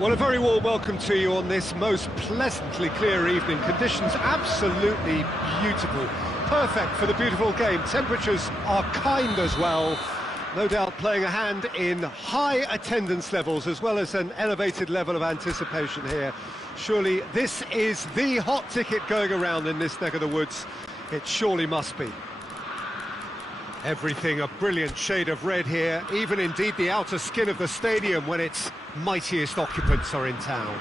Well, a very warm welcome to you on this most pleasantly clear evening. Conditions absolutely beautiful. Perfect for the beautiful game. Temperatures are kind as well. No doubt playing a hand in high attendance levels as well as an elevated level of anticipation here. Surely this is the hot ticket going around in this neck of the woods. It surely must be. Everything a brilliant shade of red here, even indeed the outer skin of the stadium when its mightiest occupants are in town.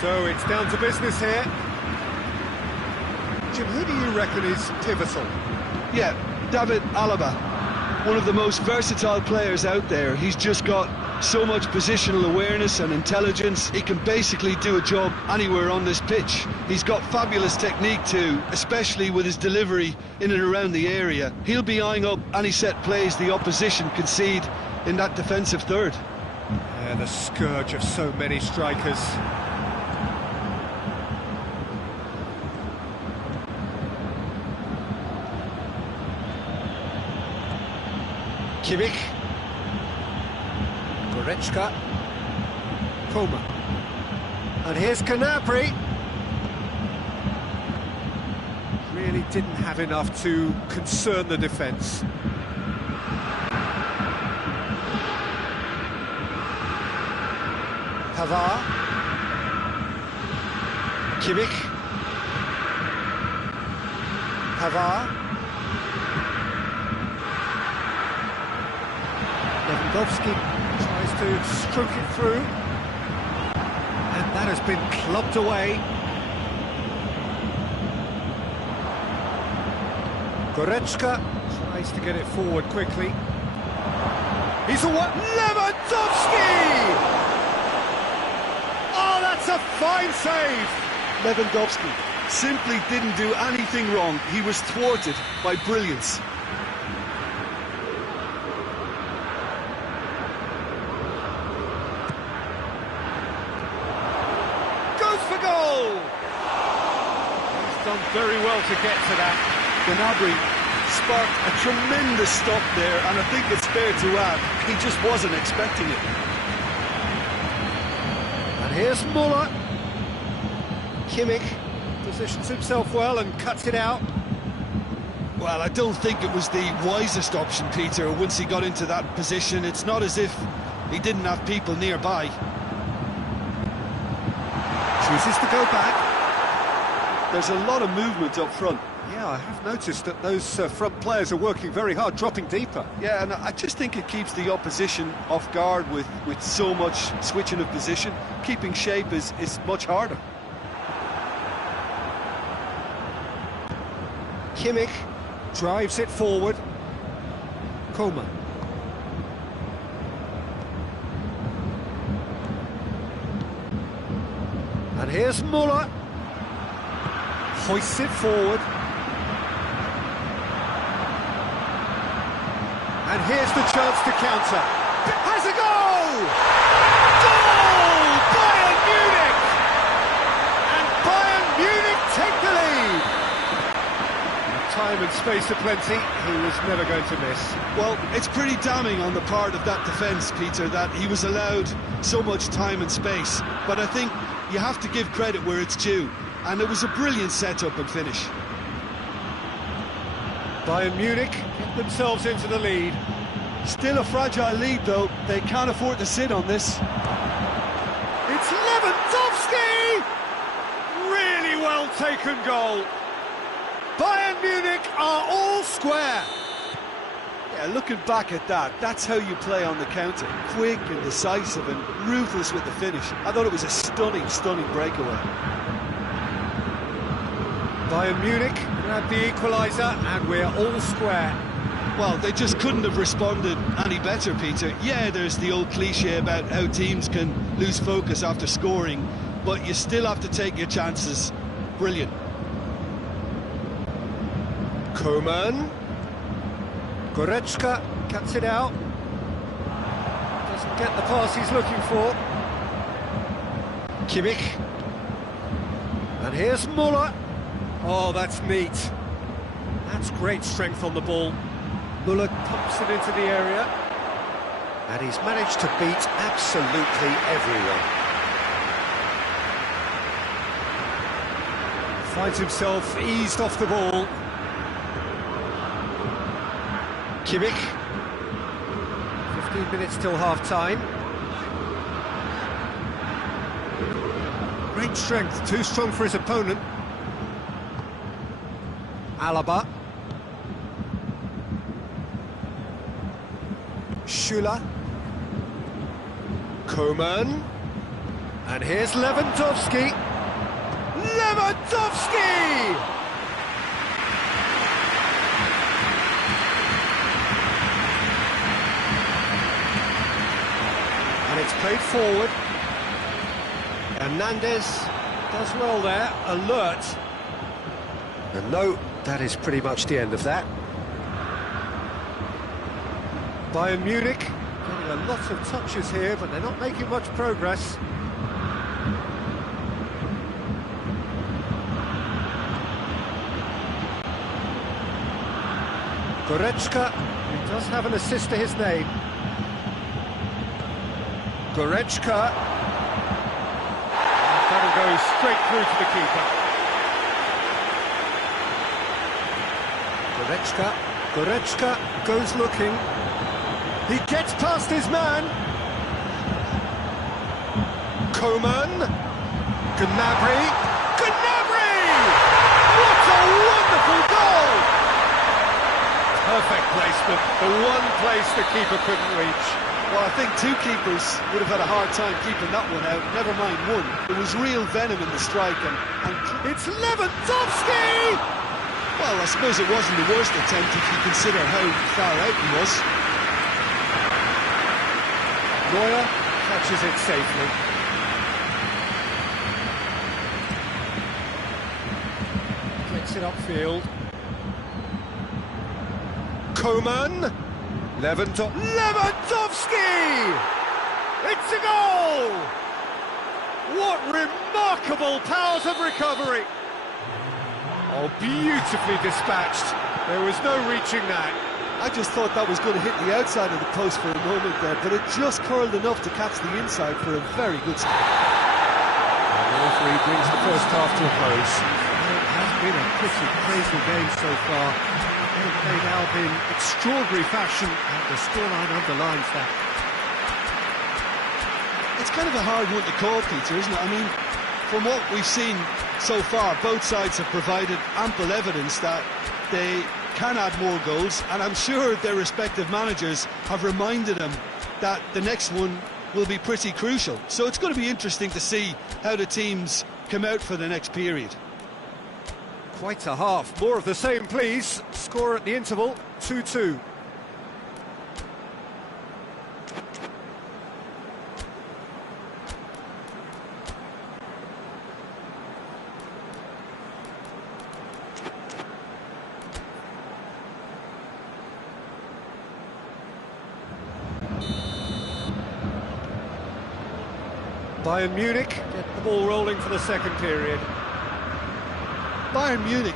So it's down to business here. Jim, who do you reckon is pivotal? Yeah, David Alaba, one of the most versatile players out there. He's just got so much positional awareness and intelligence. He can basically do a job anywhere on this pitch. He's got fabulous technique too, especially with his delivery in and around the area. He'll be eyeing up any set plays the opposition concede in that defensive third. Yeah, the scourge of so many strikers. Kimmich, Goretzka, Coman, and here's Gnabry. Really didn't have enough to concern the defence. Pavard, Kimmich, Pavard. Lewandowski tries to stroke it through, and that has been clubbed away. Goretzka tries to get it forward quickly. He's a what? Lewandowski! Oh, that's a fine save! Lewandowski simply didn't do anything wrong. He was thwarted by brilliance. Done very well to get to that. Gnabry sparked a tremendous stop there, and I think it's fair to add, he just wasn't expecting it. And here's Muller. Kimmich positions himself well and cuts it out. Well, I don't think it was the wisest option, Peter, once he got into that position. It's not as if he didn't have people nearby. Chooses to go back. There's a lot of movement up front. Yeah, I have noticed that those front players are working very hard, dropping deeper. Yeah, and I just think it keeps the opposition off guard with so much switching of position. Keeping shape is much harder. Kimmich drives it forward. Coman. And here's Muller. Hoists it forward. And here's the chance to counter. Has a goal! Goal! Bayern Munich! And Bayern Munich take the lead. Time and space aplenty, he was never going to miss. Well, it's pretty damning on the part of that defence, Peter, that he was allowed so much time and space. But I think you have to give credit where it's due. And it was a brilliant setup and finish. Bayern Munich get themselves into the lead. Still a fragile lead, though. They can't afford to sit on this. It's Lewandowski! Really well taken goal. Bayern Munich are all square. Yeah, looking back at that, that's how you play on the counter. Quick and decisive and ruthless with the finish. I thought it was a stunning, stunning breakaway. Bayern Munich grab the equaliser and we're all square. Well, they just couldn't have responded any better, Peter. Yeah, there's the old cliche about how teams can lose focus after scoring, but you still have to take your chances. Brilliant. Koeman. Goretzka cuts it out. Doesn't get the pass he's looking for. Kimmich. And here's Muller. Oh, that's neat. That's great strength on the ball. Muller pumps it into the area. And he's managed to beat absolutely everyone. Finds himself eased off the ball. Kimmich. 15 minutes till half-time. Great strength, too strong for his opponent. Alaba. Schüller. Koeman. And here's Lewandowski. Lewandowski! And it's played forward. Hernandez does well there, alert. And no, that is pretty much the end of that. Bayern Munich getting a lot of touches here, but they're not making much progress. Goretzka, he does have an assist to his name. Goretzka. That'll go straight through to the keeper. Goretzka goes looking. He gets past his man. Koeman. Gnabry. What a wonderful goal! Perfect placement. The one place the keeper couldn't reach. Well, I think two keepers would have had a hard time keeping that one out, never mind one. There was real venom in the strike and it's Lewandowski! Well, I suppose it wasn't the worst attempt if you consider how far out he was. Neuer catches it safely. Gets it upfield. Koeman. Lewandowski! It's a goal! What remarkable powers of recovery! Oh, beautifully dispatched. There was no reaching that. I just thought that was going to hit the outside of the post for a moment there, but it just curled enough to catch the inside for a very good start. The referee brings the first half to a close. It has been a pretty crazy game so far. They've played out in extraordinary fashion, and the scoreline underlines that. It's kind of a hard one to call, Peter, isn't it? I mean, from what we've seen so far, both sides have provided ample evidence that they can add more goals, and I'm sure their respective managers have reminded them that the next one will be pretty crucial. So it's going to be interesting to see how the teams come out for the next period. Quite a half. More of the same, please. Score at the interval, 2-2. Bayern Munich get the ball rolling for the second period. Bayern Munich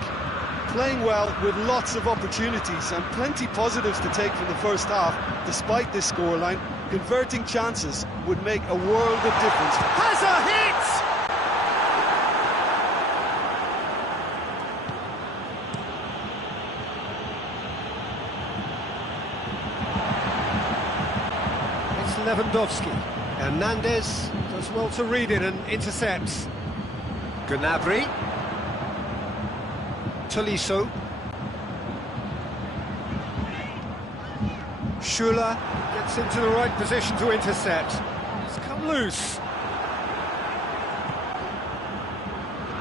playing well with lots of opportunities and plenty positives to take from the first half. Despite this scoreline, converting chances would make a world of difference. Has a hit! It's Lewandowski. Hernandez does well to read it and intercepts. Gnabry. Tolisso. Schüller gets into the right position to intercept. It's come loose.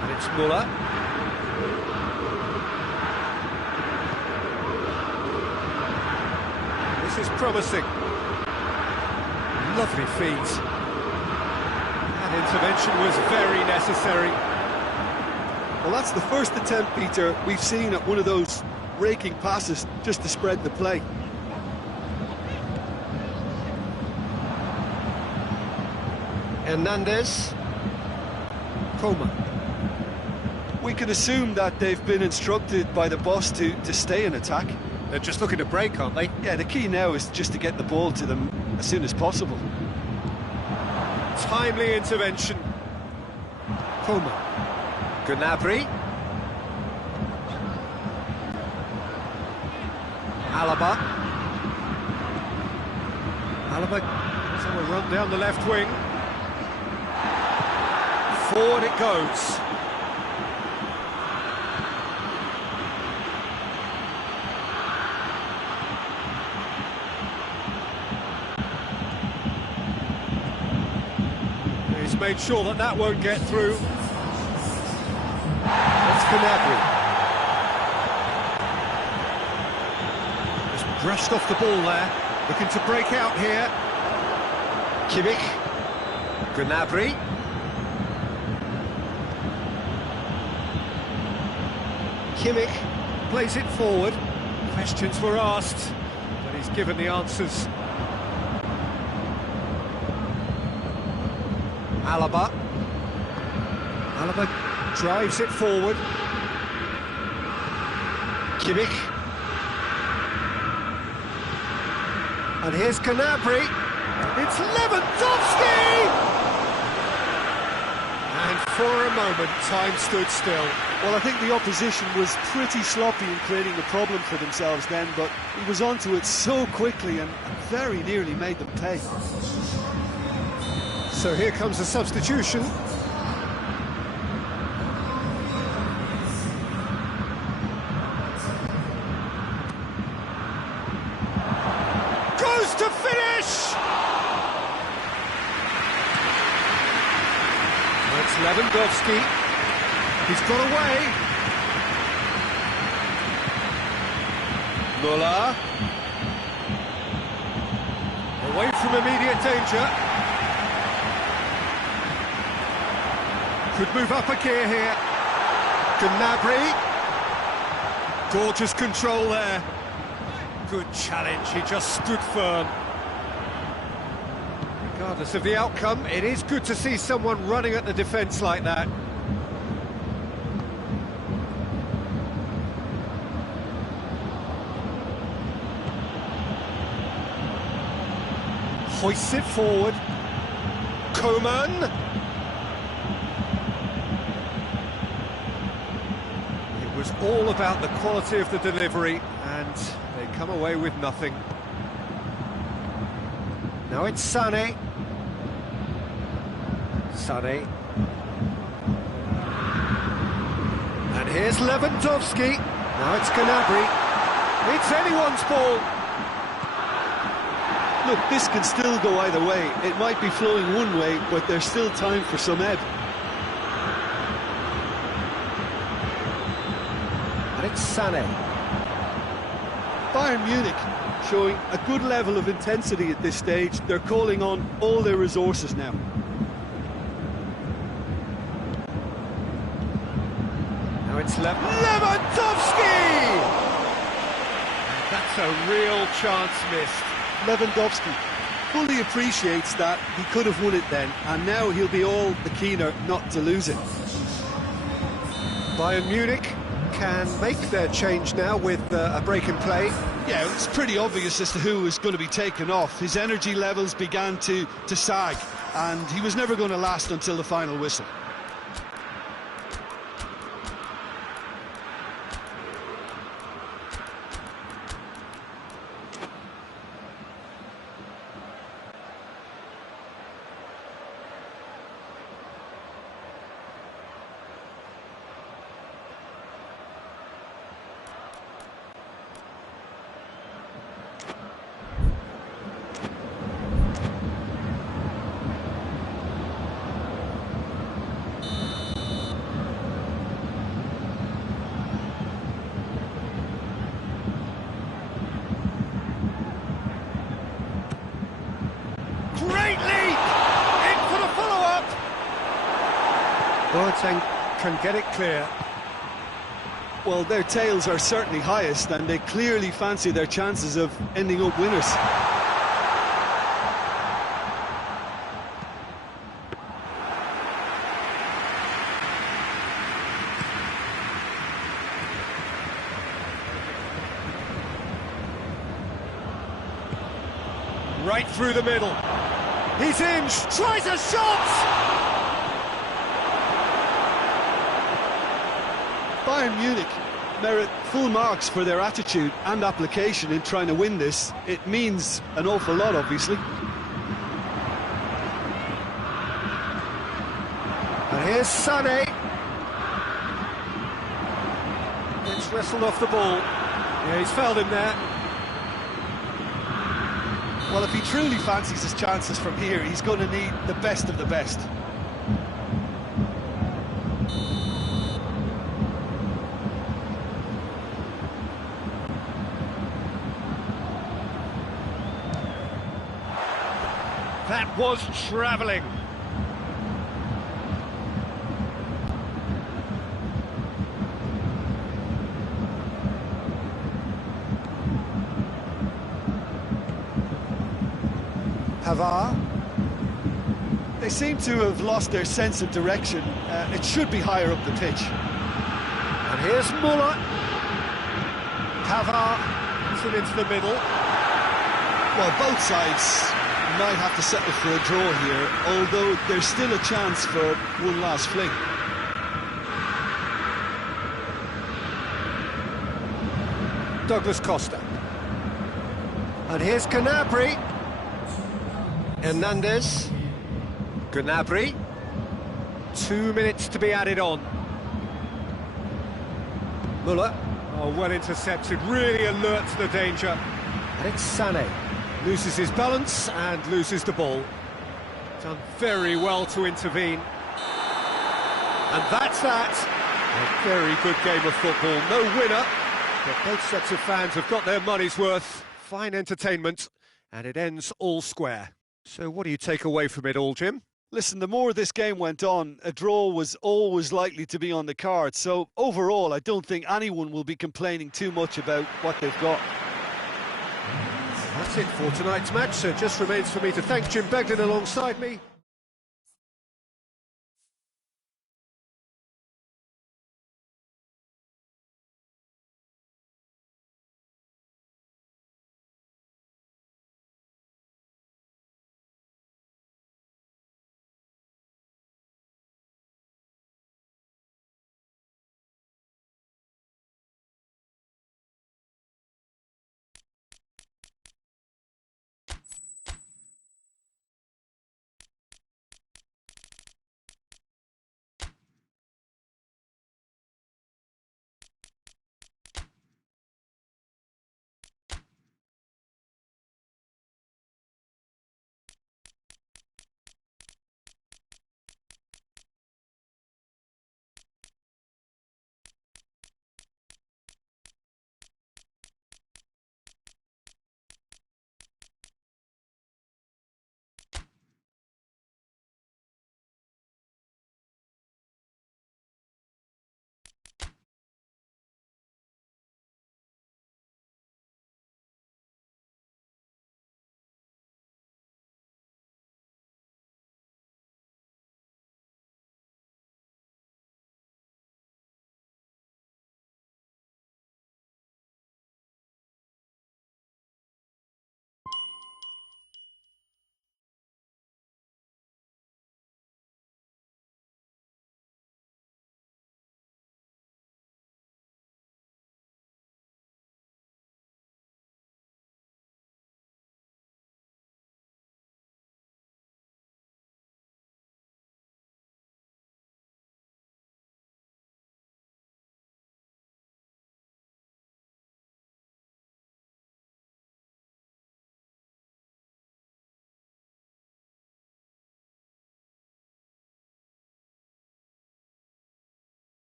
And it's Muller. This is promising. Lovely feet. That intervention was very necessary. Well, that's the first attempt, Peter, we've seen at one of those raking passes just to spread the play. Hernandez. Coman. We can assume that they've been instructed by the boss to stay in attack. They're just looking to break, aren't they? Yeah, the key now is just to get the ball to them as soon as possible. Timely intervention. Coman. Gnabry. Alaba. Alaba has a run down the left wing. Forward it goes. He's made sure that that won't get through. It's Gnabry. Just brushed off the ball there. Looking to break out here. Kimmich. Gnabry. Kimmich plays it forward. Questions were asked, but he's given the answers. Alaba. Alaba drives it forward. Kimmich. And here's Gnabry. It's Lewandowski! And for a moment, time stood still. Well, I think the opposition was pretty sloppy in creating a problem for themselves then, but he was onto it so quickly and very nearly made them pay. So here comes a substitution. Goes to finish! That's Lewandowski. He's got away. Muller. Away from immediate danger. Could move up a gear here. Gnabry. Gorgeous control there. Good challenge, he just stood firm. Regardless of the outcome, it is good to see someone running at the defence like that. Hoists it forward. Coman. It was all about the quality of the delivery, and they come away with nothing. Now it's Sané. Sané. And here's Lewandowski. Now it's Gnabry. It's anyone's ball. Look, this can still go either way. It might be flowing one way, but there's still time for some ebb. And it's Sané. Bayern Munich showing a good level of intensity at this stage. They're calling on all their resources now. Now it's Lewandowski! That's a real chance missed. Lewandowski fully appreciates that he could have won it then, and now he'll be all the keener not to lose it. Bayern Munich can make their change now with a break in play. Yeah, it's pretty obvious as to who was going to be taken off. His energy levels began to sag, and he was never going to last until the final whistle. can get it clear. Well, their tails are certainly highest, and they clearly fancy their chances of ending up winners. Right through the middle. He's in, tries a shot! Bayern Munich merit full marks for their attitude and application in trying to win this. It means an awful lot, obviously. And here's Sané. It's wrestled off the ball. Yeah, he's fouled him there. Well, if he truly fancies his chances from here, he's going to need the best of the best. That was travelling. Pavard. They seem to have lost their sense of direction. It should be higher up the pitch. And here's Muller. Pavard puts it into the middle. Well, both sides might have to settle for a draw here, although there's still a chance for one last fling. Douglas Costa. And here's Gnabry. Hernandez. Gnabry. 2 minutes to be added on. Muller. Oh, well intercepted, really alert to the danger. And it's Sané. Loses his balance and loses the ball. Done very well to intervene. And that's that. A very good game of football. No winner, but both sets of fans have got their money's worth. Fine entertainment, and it ends all square. So what do you take away from it all, Jim? Listen, the more this game went on, a draw was always likely to be on the card. So overall, I don't think anyone will be complaining too much about what they've got. That's it for tonight's match, so it just remains for me to thank Jim Beglin alongside me.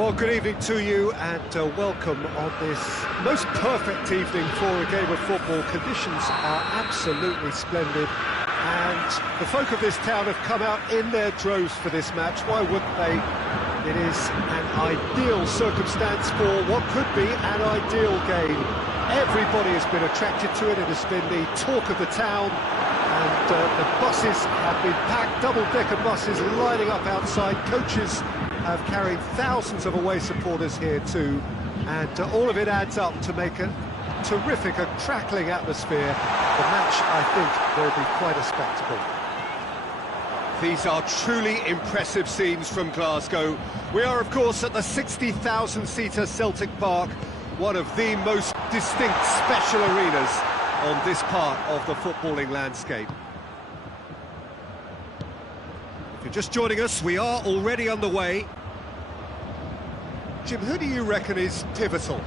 Well, good evening to you and welcome on this most perfect evening for a game of football. Conditions are absolutely splendid and the folk of this town have come out in their droves for this match. Why wouldn't they? It is an ideal circumstance for what could be an ideal game. Everybody has been attracted to it. It has been the talk of the town, and the buses have been packed, double-decker buses lining up outside. Coaches have carried thousands of away supporters here too, and all of it adds up to make a terrific, a crackling atmosphere. The match, I think, will be quite a spectacle. These are truly impressive scenes from Glasgow. We are, of course, at the 60,000-seater Celtic Park, one of the most distinct special arenas on this part of the footballing landscape. If you're just joining us, we are already underway. Jim, who do you reckon is pivotal?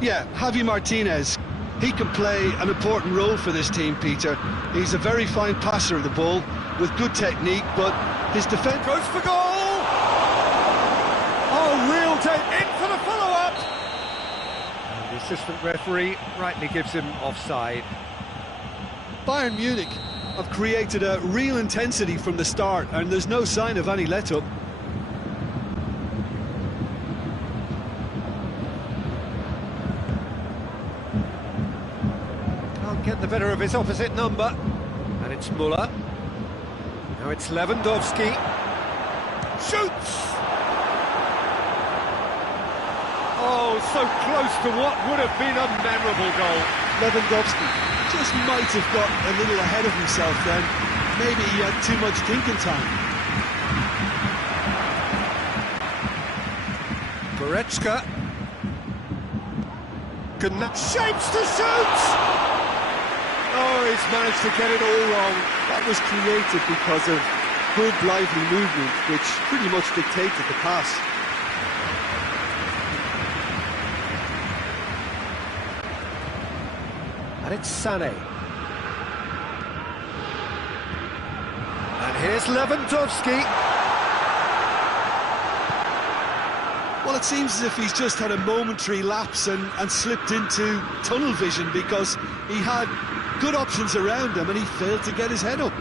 Yeah, Javi Martinez. He can play an important role for this team, Peter. He's a very fine passer of the ball, with good technique, but his defence... Goes for goal! Oh, real in for the follow-up! And the assistant referee rightly gives him offside. Bayern Munich have created a real intensity from the start, and there's no sign of any let-up. Can't get the better of his opposite number. And it's Müller. Now it's Lewandowski. Shoots! Oh, so close to what would have been a memorable goal. Lewandowski just might have got a little ahead of himself then. Maybe he had too much thinking time. Goretzka. Shapes to shoot! Oh, he's managed to get it all wrong. That was created because of good, lively movement, which pretty much dictated the pass. And it's Sané. And here's Lewandowski. Well, it seems as if he's just had a momentary lapse and slipped into tunnel vision, because he had good options around him and he failed to get his head up.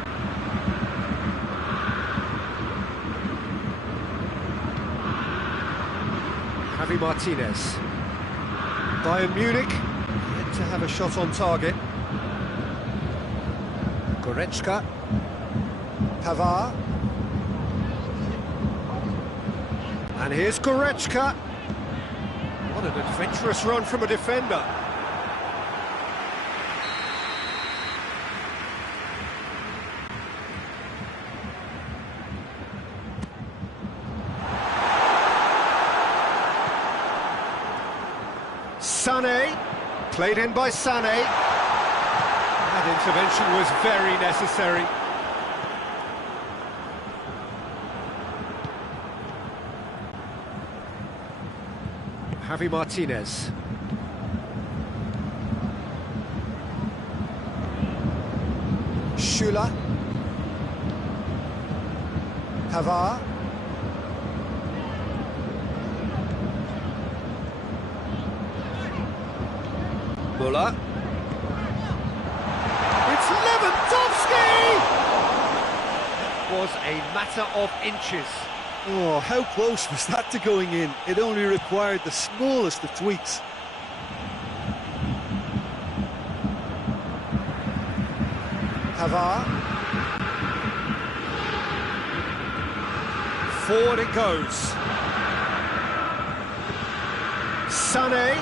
Javi Martinez. Bayern Munich yet to have a shot on target. Goretzka. Pavard. And here's Goretzka. What an adventurous run from a defender. Sané, played in by Sané. That intervention was very necessary. Javi Martinez. Schüller. Pavard. Müller. It's Lewandowski! It was a matter of inches. Oh, how close was that to going in? It only required the smallest of tweaks. Pavard. Forward it goes. Sané.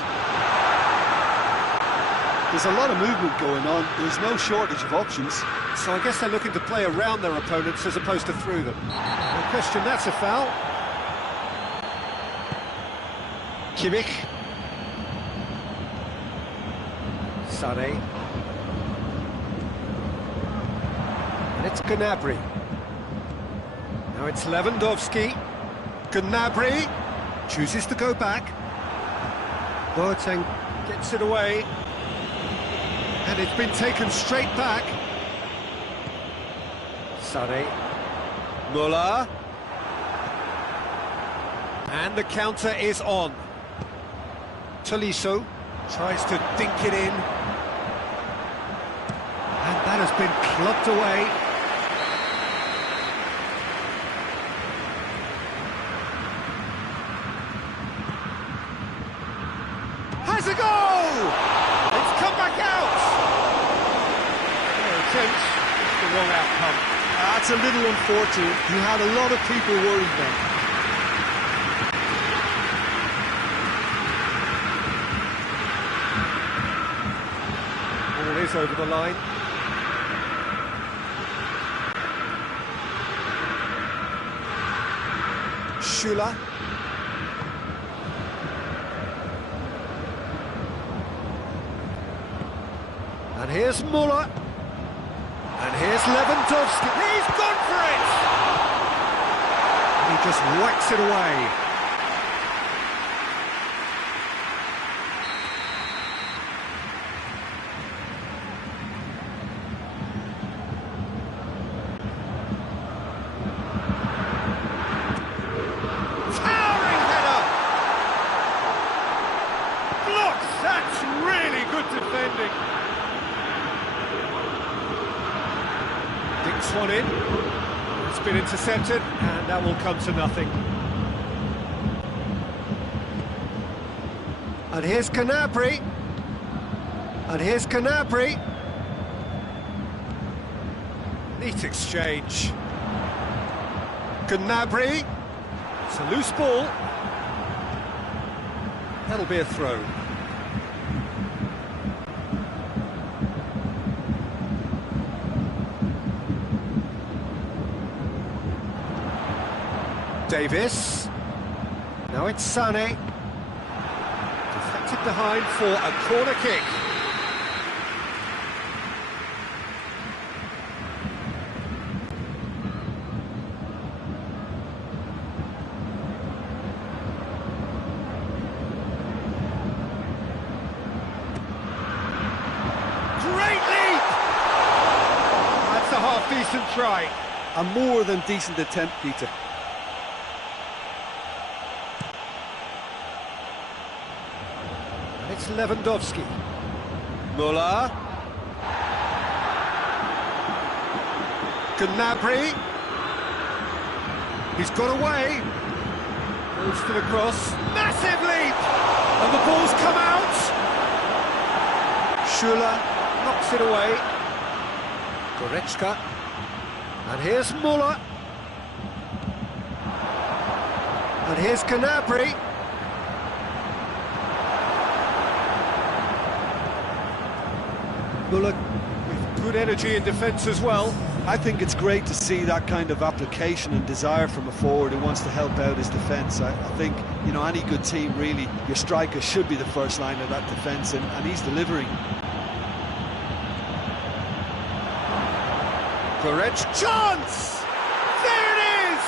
There's a lot of movement going on. There's no shortage of options. So I guess they're looking to play around their opponents as opposed to through them. No question, that's a foul. Kimmich. Sané. And it's Gnabry. Now it's Lewandowski. Gnabry chooses to go back. Boateng gets it away. And it's been taken straight back. Sané. Müller. And the counter is on. Tolisso tries to dink it in. And that has been clubbed away. Has a goal! It's come back out! Attempt, the wrong outcome. That's a little unfortunate. He had a lot of people worried then. Ball is over the line. Schüller. And here's Müller. And here's Lewandowski. He's gone for it! And he just whacks it away. Towering header! Blocks! That's really good defending. Dinks one in. It's been intercepted, and that will come to nothing. And here's Gnabry. And here's Gnabry. Neat exchange. Gnabry. It's a loose ball. That'll be a throw. Davis. Now it's Sané. Deflected behind for a corner kick. Great leap! That's a half-decent try. A more than decent attempt, Peter. It's Lewandowski. Müller. Gnabry. He's got away. Goes for the cross. Massive leap! And the ball's come out. Schüller knocks it away. Goretzka. And here's Müller. And here's Gnabry. Müller with good energy in defence as well. I think it's great to see that kind of application and desire from a forward who wants to help out his defence. I think, you know, any good team, really, your striker should be the first line of that defence, and he's delivering. Goretzka. Chance! There it is!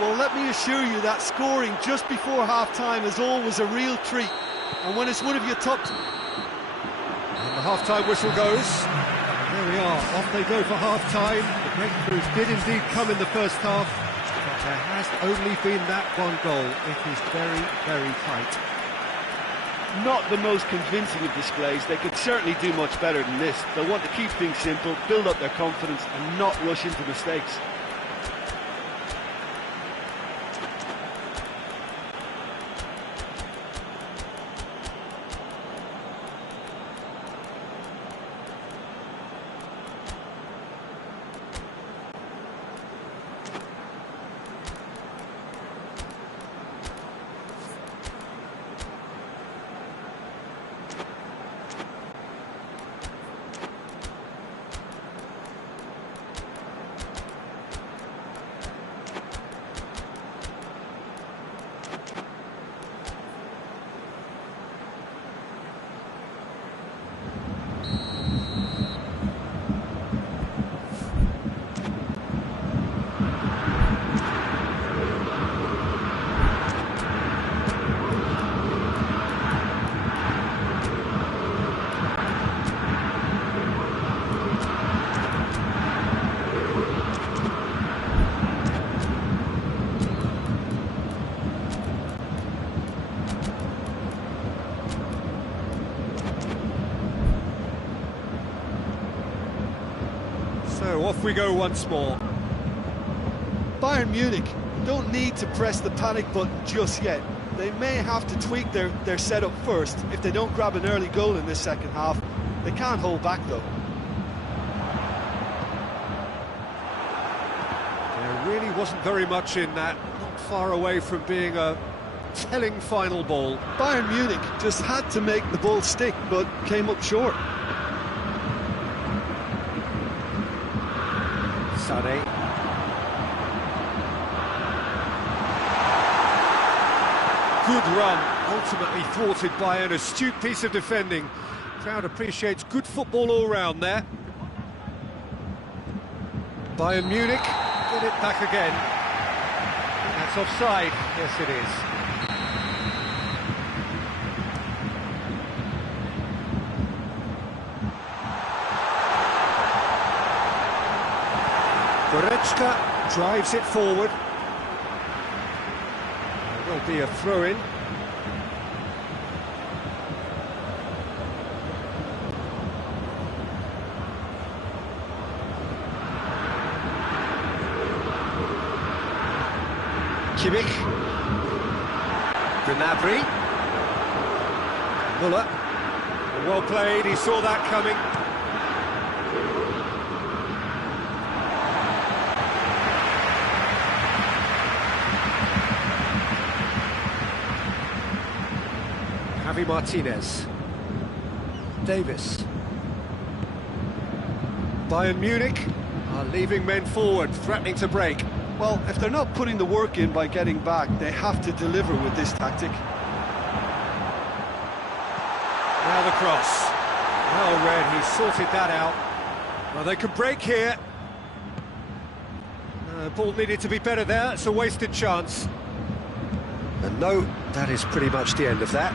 Well, let me assure you that scoring just before half-time is always a real treat. And when it's one of your top... And the half-time whistle goes. And there we are, off they go for half-time. The breakthroughs did indeed come in the first half, but there has only been that one goal. It is very, very tight. Not the most convincing of displays. They could certainly do much better than this. They'll want to keep things simple, build up their confidence and not rush into mistakes. off we go once more. Bayern Munich don't need to press the panic button just yet. They may have to tweak their setup first if they don't grab an early goal in this second half. They can't hold back though. There really wasn't very much in that, not far away from being a telling final ball. Bayern Munich just had to make the ball stick, but came up short. Sané. Good run, ultimately thwarted by an astute piece of defending. Crowd appreciates good football all round there. Bayern Munich get it back again. That's offside. Yes, it is. Goretzka drives it forward. There will be a throw-in. Kimmich. Gnabry. Muller. Well played, he saw that coming. Javi Martinez. Davis. Bayern Munich are leaving men forward, threatening to break. Well, if they're not putting the work in by getting back, they have to deliver with this tactic. Now the cross. Well read, he sorted that out. Well, they can break here. Ball needed to be better there, it's a wasted chance. And no, that is pretty much the end of that.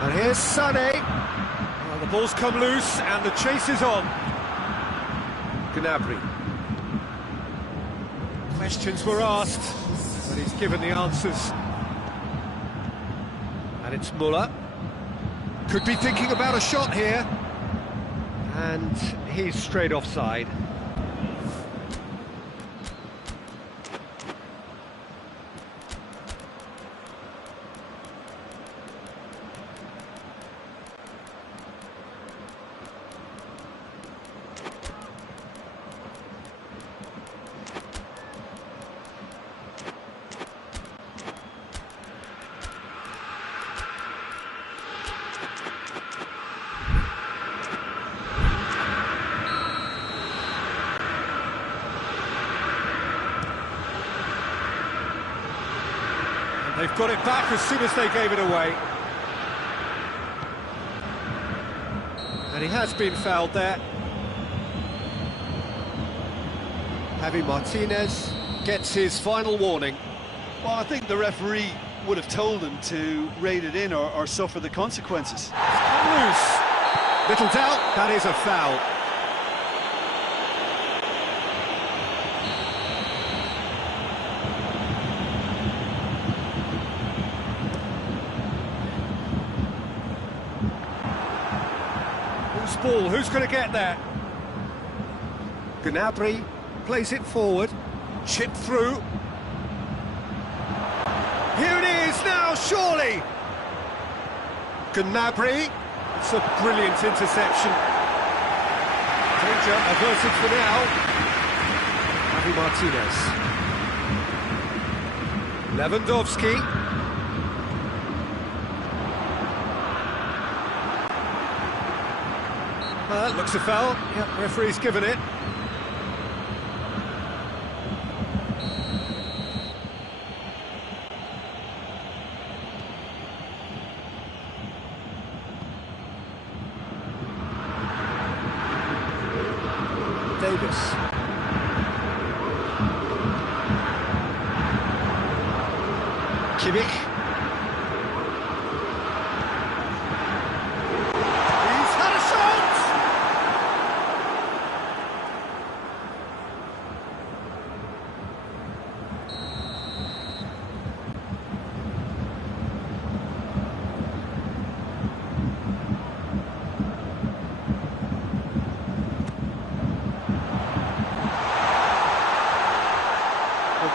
And here's Sané. Well, the ball's come loose and the chase is on. Gnabry. Questions were asked, but he's given the answers. And it's Muller. Could be thinking about a shot here. And he's straight offside. They've got it back as soon as they gave it away. And he has been fouled there. Javi Martinez gets his final warning. Well, I think the referee would have told him to rate it in or suffer the consequences. Loose. Little doubt, that is a foul. Ball, who's going to get there? Gnabry plays it forward, chip through. Here it is now, surely! Gnabry, it's a brilliant interception. Danger averted for now. Javi Martinez. Lewandowski. Looks a foul. Yep, referee's given it. Davis. Kimmich.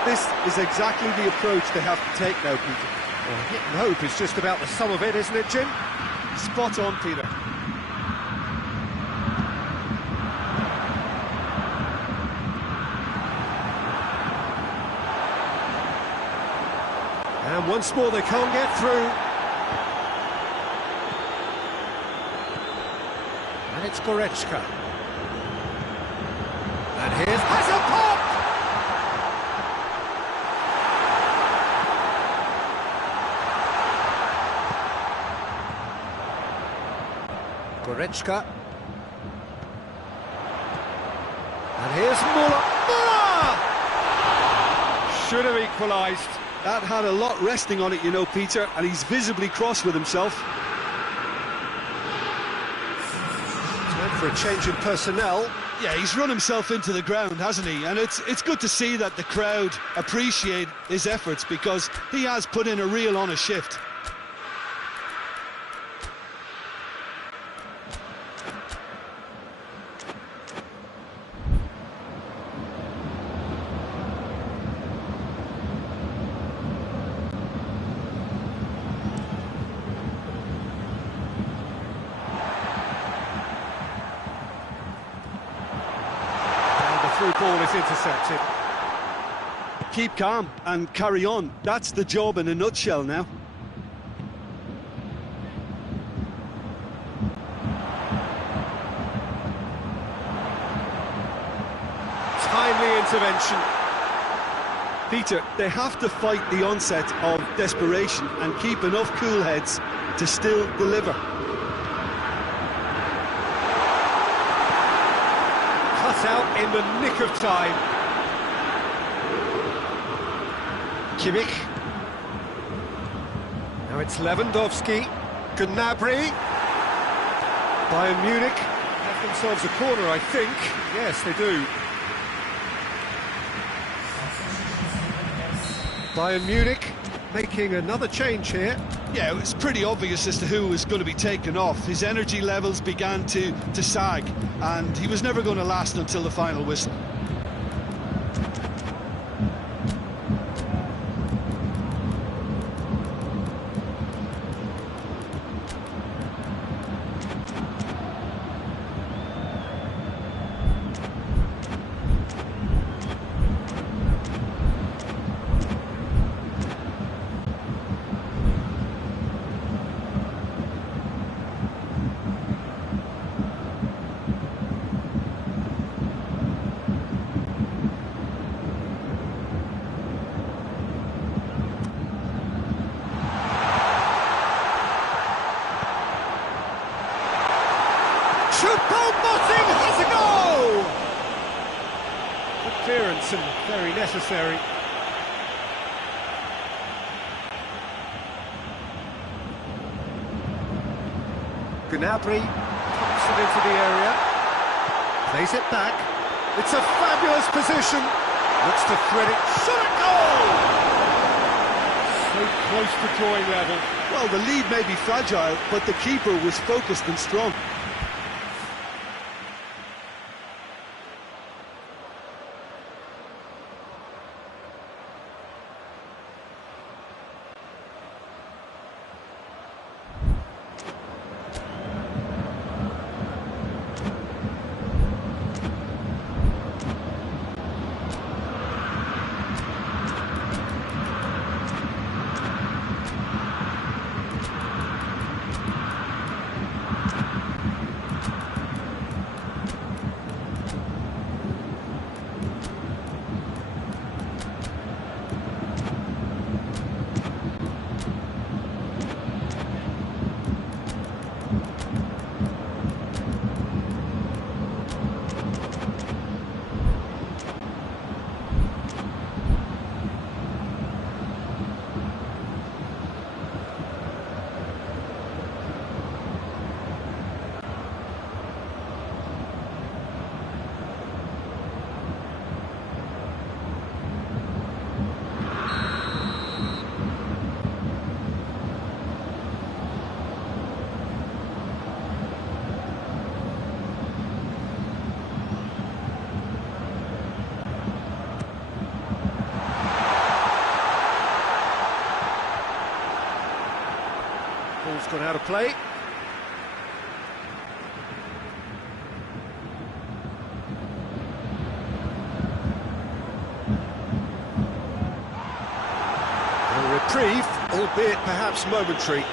This is exactly the approach they have to take now, Peter. Well, hit and hope is just about the sum of it, isn't it, Jim? Spot on, Peter. And once more they can't get through. And it's Goretzka. And here's Hazard. Goretzka. And here's Muller. Muller! Should have equalised. That had a lot resting on it, you know, Peter, and he's visibly cross with himself. Time for a change in personnel. Yeah, he's run himself into the ground, hasn't he? And it's good to see that the crowd appreciate his efforts, because he has put in a real honest shift. Through ball is intercepted. Keep calm and carry on. That's the job in a nutshell now. Timely intervention. Peter, they have to fight the onset of desperation and keep enough cool heads to still deliver. Out in the nick of time. Kimmich. Now it's Lewandowski. Gnabry. Bayern Munich have themselves a corner, I think. Yes, they do. Bayern Munich making another change here. Yeah, it was pretty obvious as to who was going to be taken off. His energy levels began to sag, and he was never going to last until the final whistle. Choupo-Moting has a goal! Good clearance and very necessary. Gnabry pops it into the area, plays it back. It's a fabulous position. Looks to thread it. Shot at goal! So close to drawing level. Well, the lead may be fragile, but the keeper was focused and strong. gone out of play. A reprieve, albeit perhaps momentary.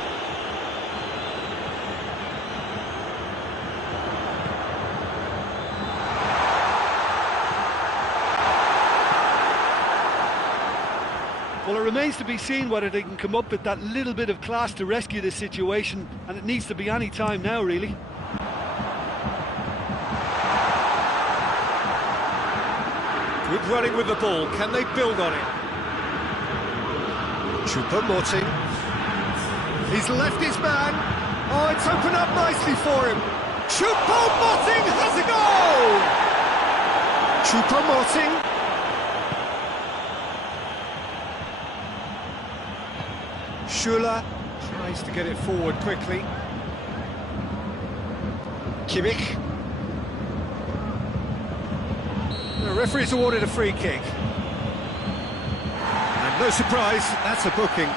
Well, it remains to be seen whether they can come up with that little bit of class to rescue this situation, and it needs to be any time now, really. Good running with the ball, can they build on it? Choupo-Moting. He's left his man. Oh, it's opened up nicely for him. Choupo-Moting has a goal! Choupo-Moting. Schuller tries to get it forward quickly. Kimmich. The referee's awarded a free kick. And no surprise, that's a booking.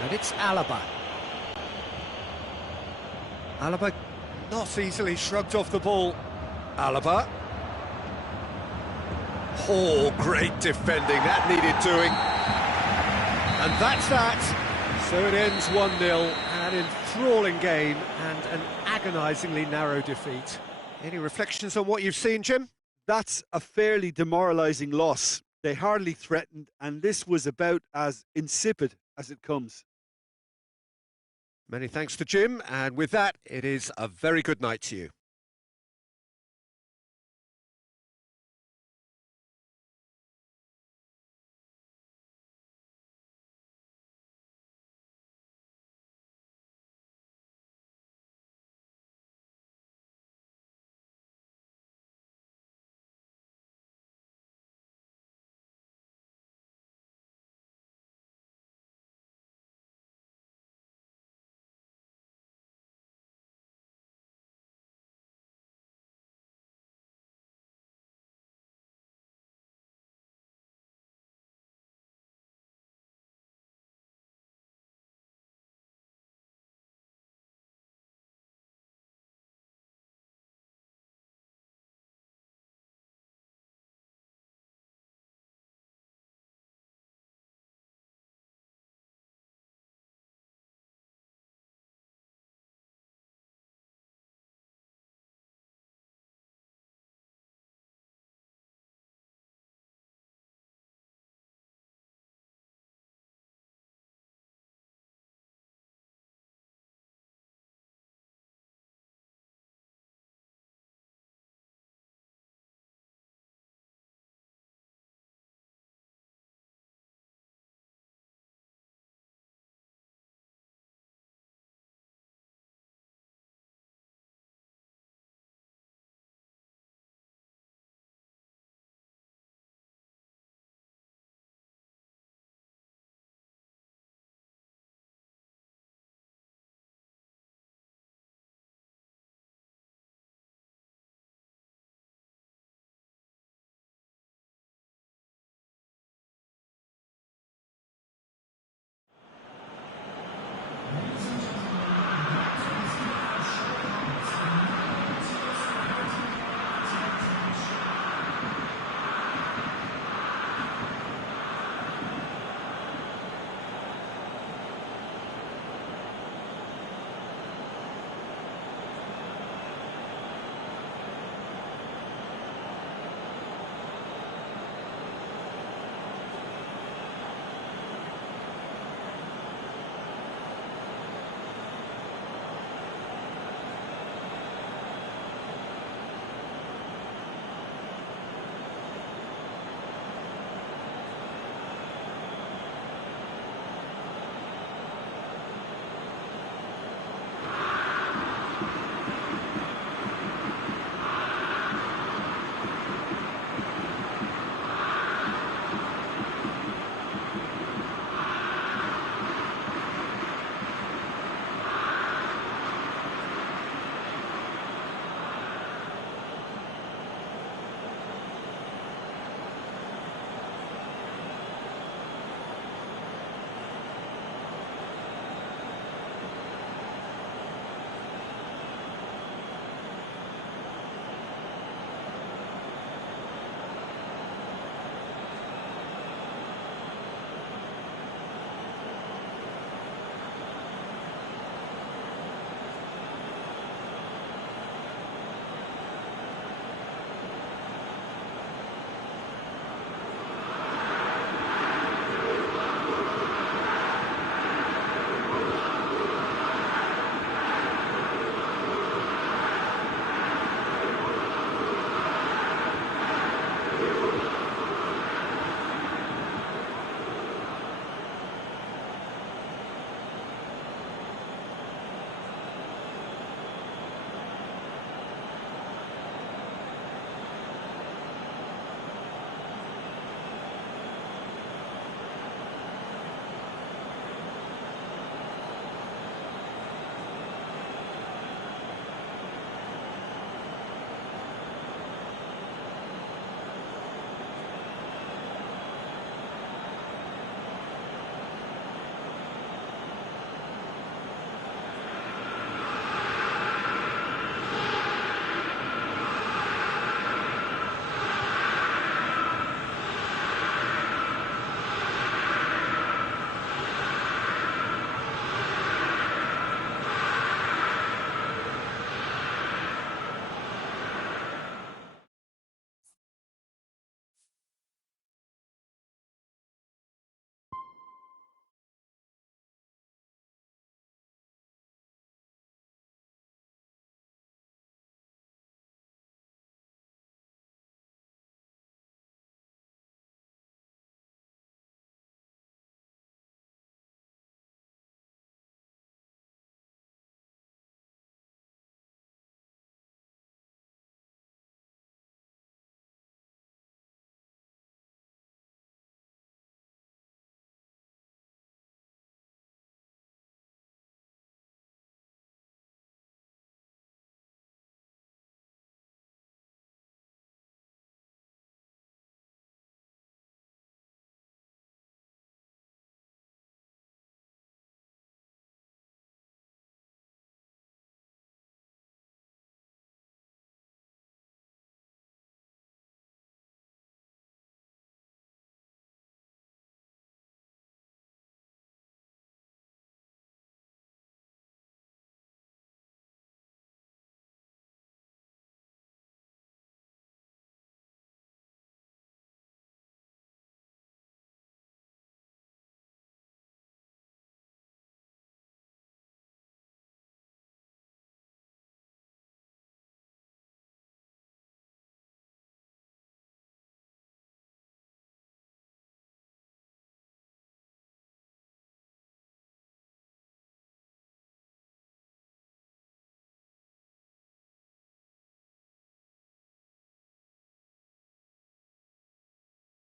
And it's Alaba. Alaba not easily shrugged off the ball. Alaba. Oh, great defending, that needed doing. And that's that. So it ends 1-0, an enthralling game and an agonisingly narrow defeat. Any reflections on what you've seen, Jim? That's a fairly demoralising loss. They hardly threatened, and this was about as insipid as it comes. Many thanks to Jim, and with that, it is a very good night to you.